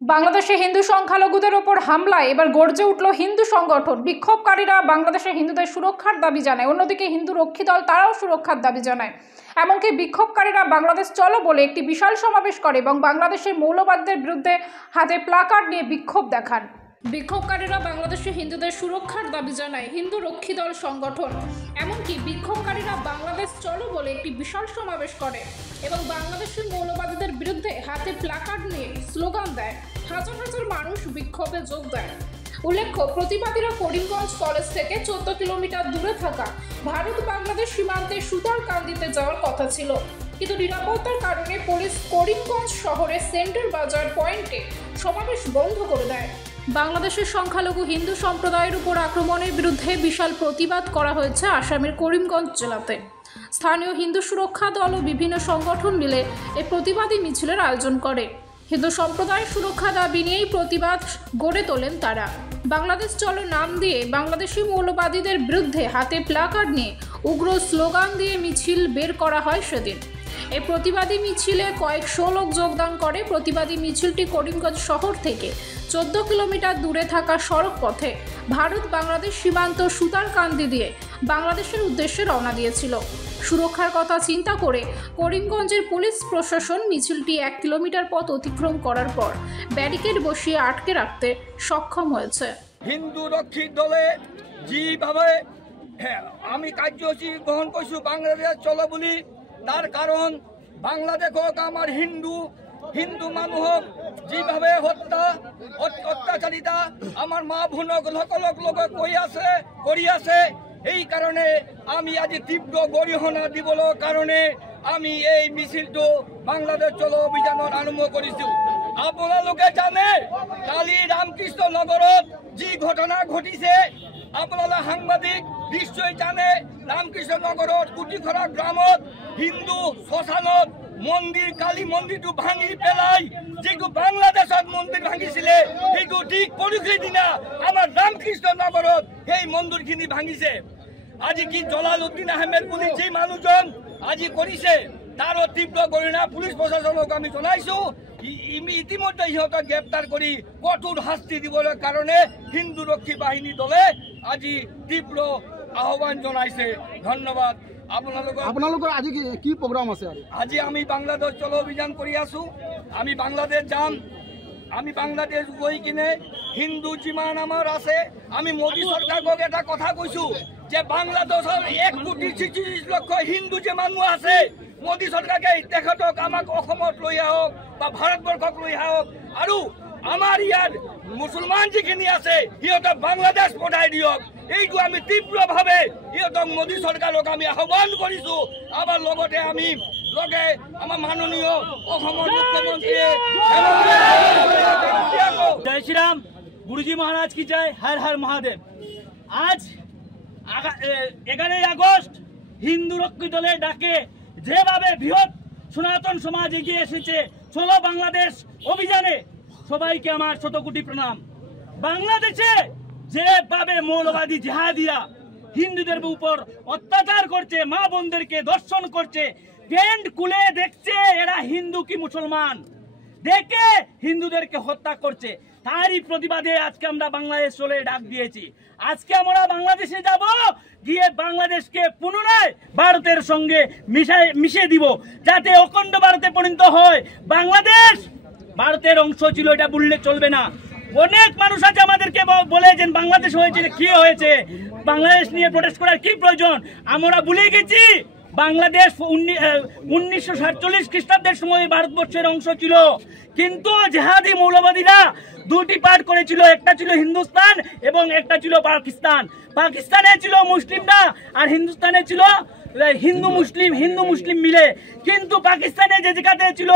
বাংলাদেশে হিন্দু সংখ্যালঘুদের ওপর হামলায় এবার গর্জে উঠল হিন্দু সংগঠন। বিক্ষোভকারীরা বাংলাদেশের হিন্দুদের সুরক্ষার দাবি জানায়, অন্যদিকে হিন্দু রক্ষী দল তারাও সুরক্ষার দাবি জানায়। এমনকি বিক্ষোভকারীরা বাংলাদেশ চলো বলে একটি বিশাল সমাবেশ করে এবং বাংলাদেশের মৌলবাদীদের বিরুদ্ধে হাতে প্লাকার্ড নিয়ে বিক্ষোভ দেখান। বিক্ষোভকারীরা বাংলাদেশের হিন্দুদের সুরক্ষার দাবি জানায় হিন্দু রক্ষী দল সংগঠন। এমনকি বিক্ষোভকারীরা বাংলাদেশ চলো বলে একটি বিশাল সমাবেশ করে এবং বাংলাদেশের মৌলবাদীদের বিরুদ্ধে হাতে প্লাকার্ড নিয়ে স্লোগান দেয়। হাজার হাজার মানুষ বিক্ষোভে যোগ দেয়। উল্লেখ্য, প্রতিবাদীরা করিমগঞ্জ কলেজ থেকে 14 কিলোমিটার দূরে থাকা ভারত বাংলাদেশ সীমান্তে সুতারকান্দিতে যাওয়ার কথা ছিল, কিন্তু নিরাপত্তার কারণে পুলিশ করিমগঞ্জ শহরের সেন্টার বাজার পয়েন্টে সমাবেশ বন্ধ করে দেয়। বাংলাদেশের সংখ্যালঘু হিন্দু সম্প্রদায়ের উপর আক্রমণের বিরুদ্ধে বিশাল প্রতিবাদ করা হয়েছে আসামের করিমগঞ্জ জেলাতে। স্থানীয় হিন্দু সুরক্ষা দল ও বিভিন্ন সংগঠন মিলে এই প্রতিবাদী মিছিলের আয়োজন করে। হিন্দু সম্প্রদায়ের সুরক্ষা দাবি নিয়েই প্রতিবাদ গড়ে তোলেন তারা। বাংলাদেশ চলো নাম দিয়ে বাংলাদেশি মৌলবাদীদের বিরুদ্ধে হাতে প্লাকার্ড নিয়ে উগ্র স্লোগান দিয়ে মিছিল বের করা হয় সেদিন। এই প্রতিবাদী মিছিলে কয়েকশো লোক যোগদান করে। প্রতিবাদী মিছিলটি করিমগঞ্জ শহর থেকে 14 কিলোমিটার দূরে থাকা সড়ক পথে ভারত বাংলাদেশ সীমান্ত সুতারকান্দি দিয়ে বাংলাদেশের উদ্দেশ্যে রওনা দিয়েছিল। সুরক্ষার কথা চিন্তা করে করিমগঞ্জের পুলিশ প্রশাসন মিছিলটি 1 কিলোমিটার পথ অতিক্রম করার পর ব্যারিকেড বসিয়ে আটকে রাখতে সক্ষম হয়েছে। হিন্দু রক্ষী দলে যেভাবে আমি কার্যসূচি গ্রহণ করছি বাংলাদেশ চলো বলি, তার কারণ বাংলাদেশ হোক আমার হিন্দু মানুষ হোক যেভাবে অত্যাচারিতা আমার মা ভুনক লোক করি আছে, এই কারণে আমি আজ তীব্র গরিহনা দিবলৰ কারণে আমি এই মিছিলটো বাংলাদেশ চলো অভিযানৰ আরম্ভ কৰিছো। আপোনালোকে জানে কালি রামকৃষ্ণ নগৰত যি ঘটনা ঘটিছে, আপোনালোক সাংবাদিক নিশ্চয় জানে রামকৃষ্ণ নগৰত কুটিখৰা গ্রামত হিন্দু শ্মশানত মন্দিৰ কালী মন্দিৰটো ভাঙি পেলাই যিটো বাংলাদেশত মন্দিৰ ভাঙিছিলে সেইটো ঠিক পৰহি দিনা আমাৰ ৰামকৃষ্ণ নগৰত সেই মন্দিৰখিনি ভাঙিছে। আজি কি জলালউদ্দিন আহমেদ বুলি যে মানুহজন আজি কৰিছে তাৰো তীব্ৰ গৰিহণা পুলিচ প্ৰশাসনক আমি জনাইছো। ইতিমধ্যে সিহঁতক গ্ৰেপ্তাৰ কৰি কঠোৰ শাস্তি দিবলৈ কাৰণে হিন্দু ৰক্ষী বাহিনী দলে আজি তীব্ৰ আহ্বান জনাইছে। ধন্যবাদ। আপোনালোকৰ আজি কি প্ৰগ্ৰাম আছে? আজি আমি বাংলাদেশ চলো অভিযান কৰি আছো। আমি বাংলাদেশ যাম। আমি বাংলাদেশ গৈ কিনে হিন্দু যিমান আমাৰ আছে আমি মোদী চৰকাৰক এটা কথা কৈছো যে বাংলাদেশৰ 1,46 লক্ষ হিন্দু যে মানুহ আছে, মোদী চৰকাৰে তেখেতক আমাক অসমত লৈ আহক বা ভাৰতবৰ্ষক লৈ আহক, আৰু আমাৰ ইয়াত মুছলমান যিখিনি আছে সিহঁতক বাংলাদেশ পঠাই দিয়ক। এইটো আমি তীব্ৰভাৱে সিহঁতক মোদী চৰকাৰক আমি আহ্বান কৰিছো। আমাৰ লগতে আমি আমার মাননীয় অসমৰ মুখ্যমন্ত্রী জয় শ্রীরাম, গুরুজি মহারাজ কি জয়, হর হর মহাদেব। আজ 11 আগস্ট হিন্দু রক্ষী দলের ডাকে যেভাবে বৃহৎ সনাতন সমাজ এগিয়ে এসেছে চলো বাংলাদেশ অভিযানে, সবাইকে আমার শতকোটি প্রণাম। বাংলাদেশে যেভাবে মৌলবাদী জিহাদিরা হিন্দুদের উপর অত্যাচার করছে, মা বোনদেরকে দর্শন করছে, প্যান্ট খুলে দেখছে এরা হিন্দু কি মুসলমান, দেখে হিন্দুদেরকে হত্যা করছে, তারই প্রতিবাদে আজকে আমরা বাংলাদেশ চলে ডাক দিয়েছি। আজকে আমরা বাংলাদেশে যাব, গিয়ে বাংলাদেশকে পুনরায় ভারতের সঙ্গে মিশে দিব, যাতে অখণ্ড ভারতে পরিণত হয়। বাংলাদেশ ভারতের অংশ ছিল, এটা বললে চলবে না। অনেক মানুষ আছে আমাদেরকে বলে যে বাংলাদেশ হয়েছে, কি হয়েছে, বাংলাদেশ নিয়ে প্রোটেস্ট করার কি প্রয়োজন। আমরা ভুলে গেছি বাংলাদেশ 1947 খ্রিস্টাব্দের সময় ভারতবর্ষের অংশ ছিল, কিন্তু জেহাদি মৌলবাদীরা দুটি পার্ট করেছিল, একটা ছিল হিন্দুস্তান এবং একটা ছিল পাকিস্তান। পাকিস্তানে ছিল মুসলিমরা আর হিন্দুস্তানে ছিল হিন্দু মুসলিম মিলে, কিন্তু পাকিস্তানে যে জায়গাতে ছিল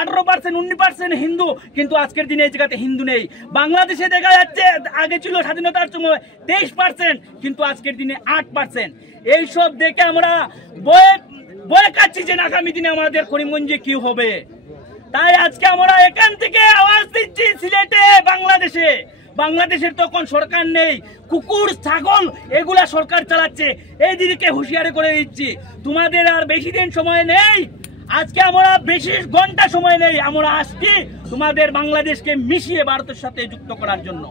18% 19% হিন্দু, কিন্তু আজকের দিনে এই জায়গাতে হিন্দু নেই। বাংলাদেশে দেখা যাচ্ছে আগে ছিল স্বাধীনতার সময় 23%, কিন্তু আজকের দিনে 8%। এইসব দেখে আমরা বয়ে কাচ্ছি যে আগামী দিনে আমাদের করিমগঞ্জে কি হবে। তাই আজকে আমরা এখান থেকে আওয়াজ দিচ্ছি সিলেটে, বাংলাদেশের তখন সরকার নেই, কুকুর ছাগল এগুলা সরকার চালাচ্ছে। এই দিদিকে হুঁশিয়ারি করে দিচ্ছি, তোমাদের আর বেশি দিন সময় নেই। আজকে আমরা বেশি ঘন্টা সময় নেই, আমরা আসছি তোমাদের বাংলাদেশকে মিশিয়ে ভারতের সাথে যুক্ত করার জন্য।